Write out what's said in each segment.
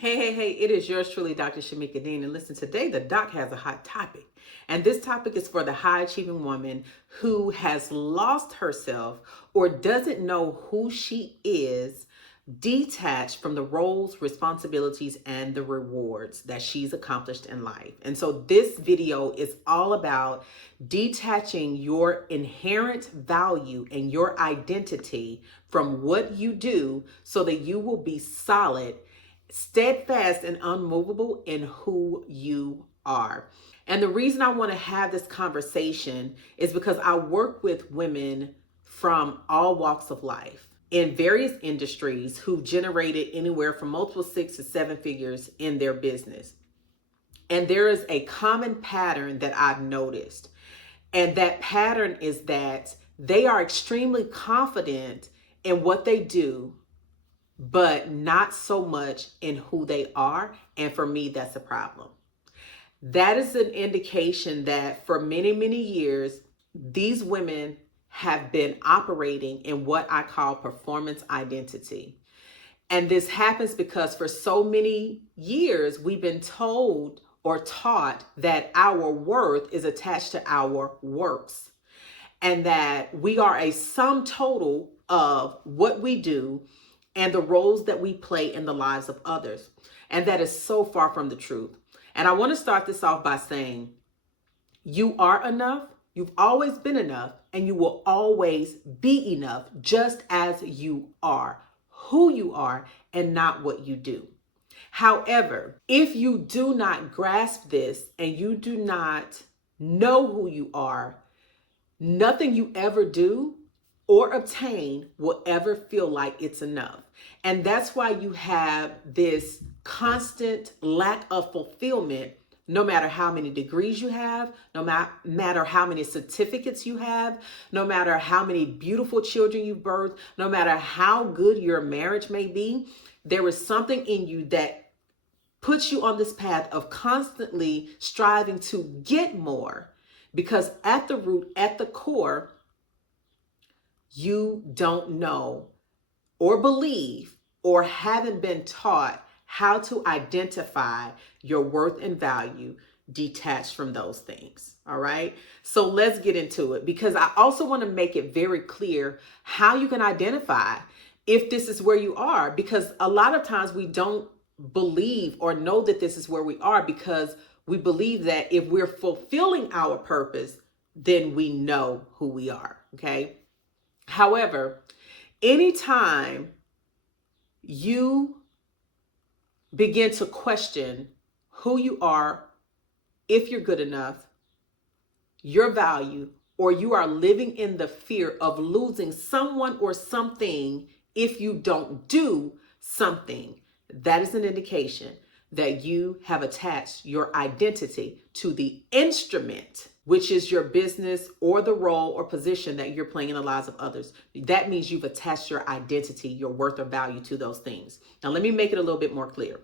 Hey, it is yours truly, Dr. Shamika Dean. And listen, today the doc has a hot topic. And this topic is for the high achieving woman who has lost herself or doesn't know who she is, detached from the roles, responsibilities, and the rewards that she's accomplished in life. And so this video is all about detaching your inherent value and your identity from what you do so that you will be solid, steadfast, and unmovable in who you are. And the reason I want to have this conversation is because I work with women from all walks of life in various industries who generated anywhere from multiple 6 to 7 figures in their business. And there is a common pattern that I've noticed. And that pattern is that they are extremely confident in what they do, but not so much in who they are. And for me, that's a problem. That is an indication that for many, many years, these women have been operating in what I call performance identity. And this happens because for so many years, we've been told or taught that our worth is attached to our works and that we are a sum total of what we do and the roles that we play in the lives of others. And that is so far from the truth. And I want to start this off by saying, you are enough, you've always been enough, and you will always be enough just as you are, who you are, and not what you do. However, if you do not grasp this and you do not know who you are, nothing you ever do or obtain will ever feel like it's enough. And that's why you have this constant lack of fulfillment, no matter how many degrees you have, no matter how many certificates you have, no matter how many beautiful children you've birthed, no matter how good your marriage may be, there is something in you that puts you on this path of constantly striving to get more. Because at the root, at the core, you don't know or believe or haven't been taught how to identify your worth and value detached from those things. All right. So let's get into it, because I also want to make it very clear how you can identify if this is where you are, because a lot of times we don't believe or know that this is where we are because we believe that if we're fulfilling our purpose, then we know who we are. Okay. However, anytime you begin to question who you are, if you're good enough, your value, or you are living in the fear of losing someone or something if you don't do something, that is an indication that you have attached your identity to the instrument, which is your business or the role or position that you're playing in the lives of others. That means you've attached your identity, your worth or value to those things. Now, let me make it a little bit more clear.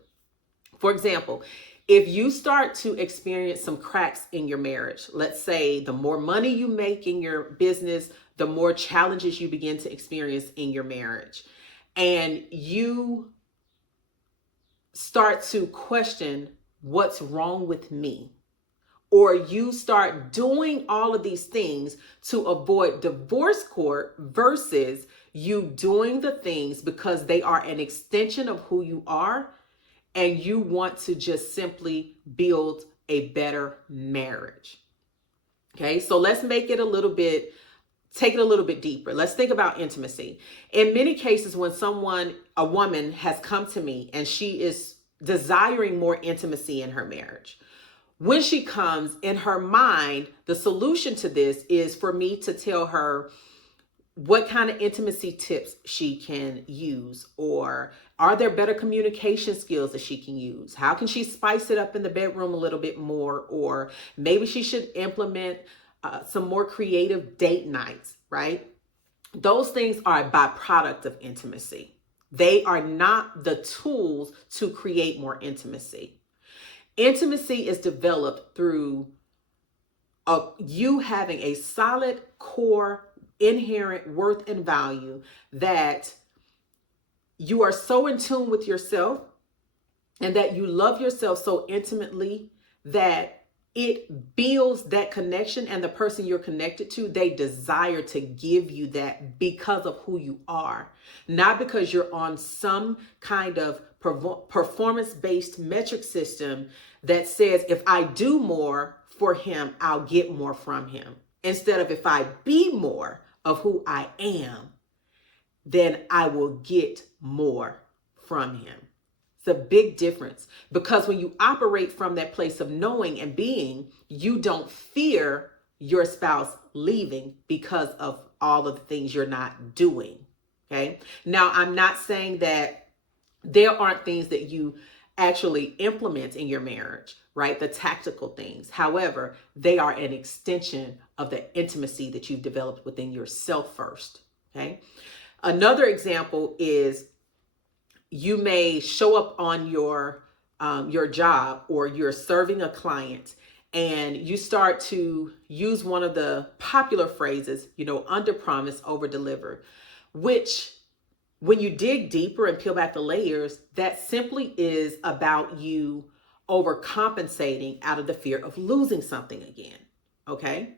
For example, if you start to experience some cracks in your marriage, let's say the more money you make in your business, the more challenges you begin to experience in your marriage, and you start to question what's wrong with me, or you start doing all of these things to avoid divorce court versus you doing the things because they are an extension of who you are, and you want to just simply build a better marriage. Okay, so let's make it take it a little bit deeper. Let's think about intimacy. In many cases, when a woman has come to me and she is desiring more intimacy in her marriage, when she comes, in her mind, the solution to this is for me to tell her what kind of intimacy tips she can use, or are there better communication skills that she can use? How can she spice it up in the bedroom a little bit more? Or maybe she should implement some more creative date nights, right? Those things are a byproduct of intimacy. They are not the tools to create more intimacy. Intimacy is developed through you having a solid core inherent worth and value, that you are so in tune with yourself and that you love yourself so intimately that it builds that connection, and the person you're connected to, they desire to give you that because of who you are, not because you're on some kind of performance-based metric system that says if I do more for him, I'll get more from him. Instead of if I be more of who I am, then I will get more from him. It's a big difference, because when you operate from that place of knowing and being, you don't fear your spouse leaving because of all of the things you're not doing. Okay. Now, I'm not saying that there aren't things that you actually implement in your marriage, right? The tactical things. However, they are an extension of the intimacy that you've developed within yourself first. Okay. Another example is you may show up on your job, or you're serving a client, and you start to use one of the popular phrases, under promise, over deliver, which when you dig deeper and peel back the layers, that simply is about you overcompensating out of the fear of losing something again. Okay.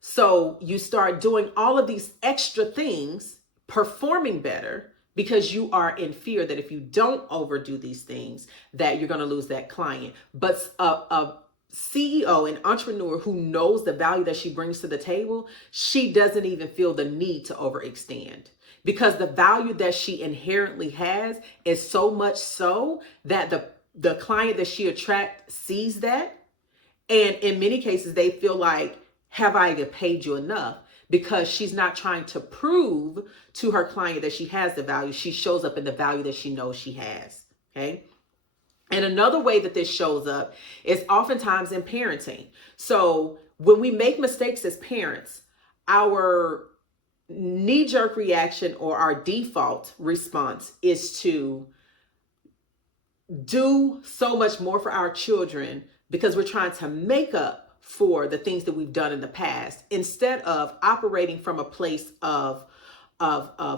So you start doing all of these extra things, performing better, because you are in fear that if you don't overdo these things, that you're going to lose that client. But a CEO, an entrepreneur who knows the value that she brings to the table, she doesn't even feel the need to overextend, because the value that she inherently has is so much so that the client that she attracts sees that. And in many cases, they feel like, have I even paid you enough? Because she's not trying to prove to her client that she has the value. She shows up in the value that she knows she has. Okay. And another way that this shows up is oftentimes in parenting. So when we make mistakes as parents, our knee-jerk reaction, or our default response, is to do so much more for our children because we're trying to make up for the things that we've done in the past, instead of operating from a place of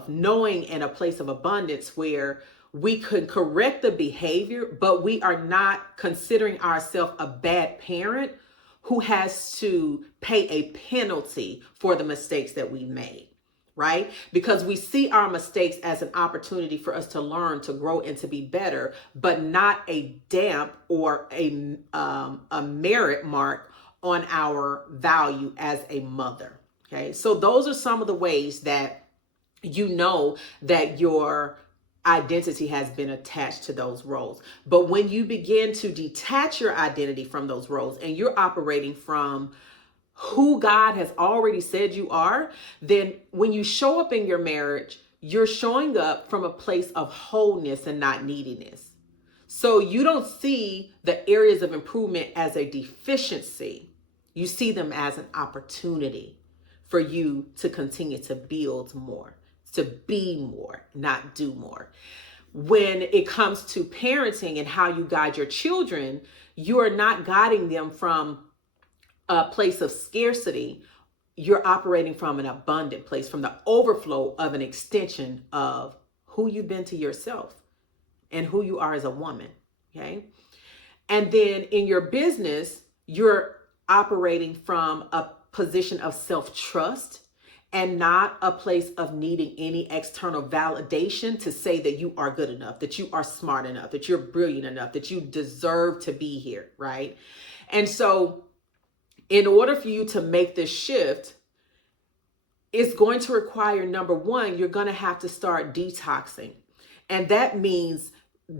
knowing and a place of abundance, where we could correct the behavior, but we are not considering ourselves a bad parent who has to pay a penalty for the mistakes that we made. Right? Because we see our mistakes as an opportunity for us to learn, to grow, and to be better, but not a damp or a merit mark on our value as a mother. Okay. So those are some of the ways that you know that your identity has been attached to those roles. But when you begin to detach your identity from those roles, and you're operating from who God has already said you are, then when you show up in your marriage, you're showing up from a place of wholeness and not neediness. So you don't see the areas of improvement as a deficiency. You see them as an opportunity for you to continue to build more, to be more, not do more. When it comes to parenting and how you guide your children, you are not guiding them from a place of scarcity. You're operating from an abundant place, from the overflow of an extension of who you've been to yourself and who you are as a woman. Okay. And then in your business, you're operating from a position of self-trust, and not a place of needing any external validation to say that you are good enough, that you are smart enough, that you're brilliant enough, that you deserve to be here. Right. And so in order for you to make this shift, it's going to require, number one, you're going to have to start detoxing. And that means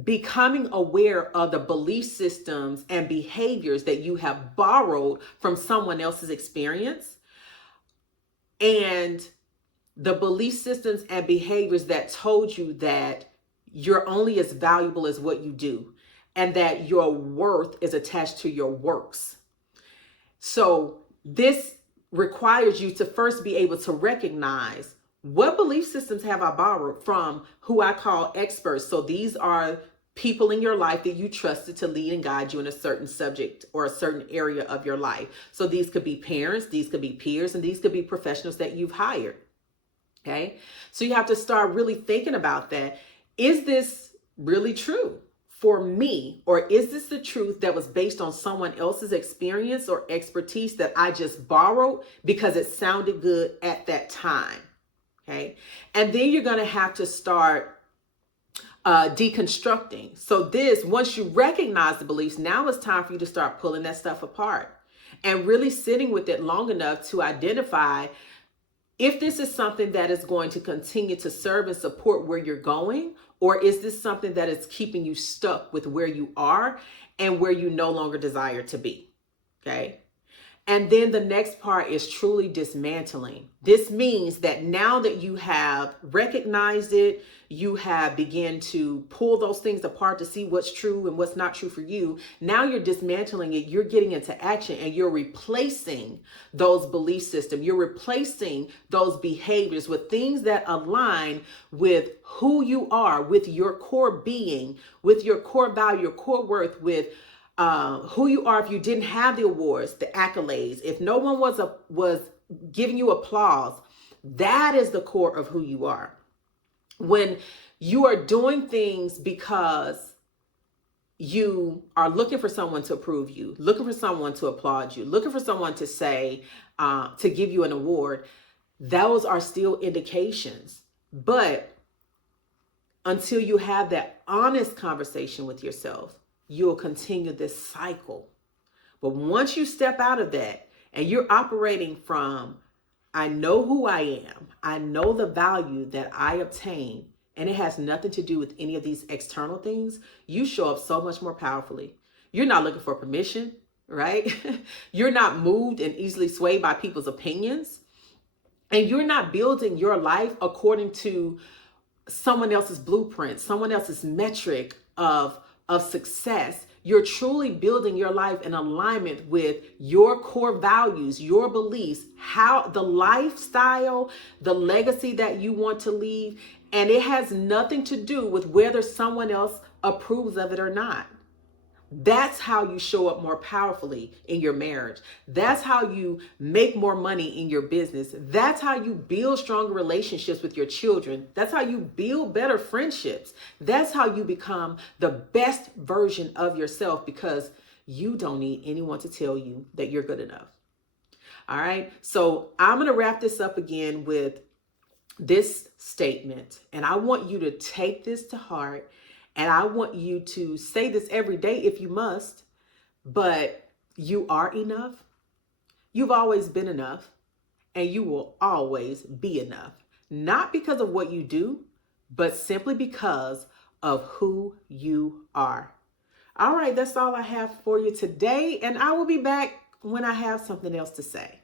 becoming aware of the belief systems and behaviors that you have borrowed from someone else's experience, and the belief systems and behaviors that told you that you're only as valuable as what you do, and that your worth is attached to your works. So this requires you to first be able to recognize, what belief systems have I borrowed from who I call experts? So these are people in your life that you trusted to lead and guide you in a certain subject or a certain area of your life. So these could be parents, these could be peers, and these could be professionals that you've hired. Okay. So you have to start really thinking about that. Is this really true? for me, or is this the truth that was based on someone else's experience or expertise that I just borrowed because it sounded good at that time? Okay. And then you're going to have to start deconstructing. So once you recognize the beliefs, now it's time for you to start pulling that stuff apart and really sitting with it long enough to identify if this is something that is going to continue to serve and support where you're going, or is this something that is keeping you stuck with where you are and where you no longer desire to be? Okay. And then the next part is truly dismantling. This means that now that you have recognized it, you have begun to pull those things apart to see what's true and what's not true for you. Now you're dismantling it. You're getting into action and you're replacing those belief systems. You're replacing those behaviors with things that align with who you are, with your core being, with your core value, your core worth, with who you are. If you didn't have the awards, the accolades, if no one was giving you applause, that is the core of who you are. When you are doing things because you are looking for someone to approve you, looking for someone to applaud you, looking for someone to say, to give you an award, those are still indications. But until you have that honest conversation with yourself, you'll continue this cycle. But once you step out of that and you're operating from, I know who I am, I know the value that I obtain, and it has nothing to do with any of these external things, you show up so much more powerfully. You're not looking for permission, right? You're not moved and easily swayed by people's opinions. And you're not building your life according to someone else's blueprint, someone else's metric of success. You're truly building your life in alignment with your core values, your beliefs, how the lifestyle, the legacy that you want to leave. And it has nothing to do with whether someone else approves of it or not. That's how you show up more powerfully in your marriage. That's how you make more money in your business. That's how you build stronger relationships with your children. That's how you build better friendships. That's how you become the best version of yourself, because you don't need anyone to tell you that you're good enough. All right. So I'm going to wrap this up again with this statement, and I want you to take this to heart. And I want you to say this every day if you must, but you are enough. You've always been enough, and you will always be enough. Not because of what you do, but simply because of who you are. All right, that's all I have for you today, and I will be back when I have something else to say.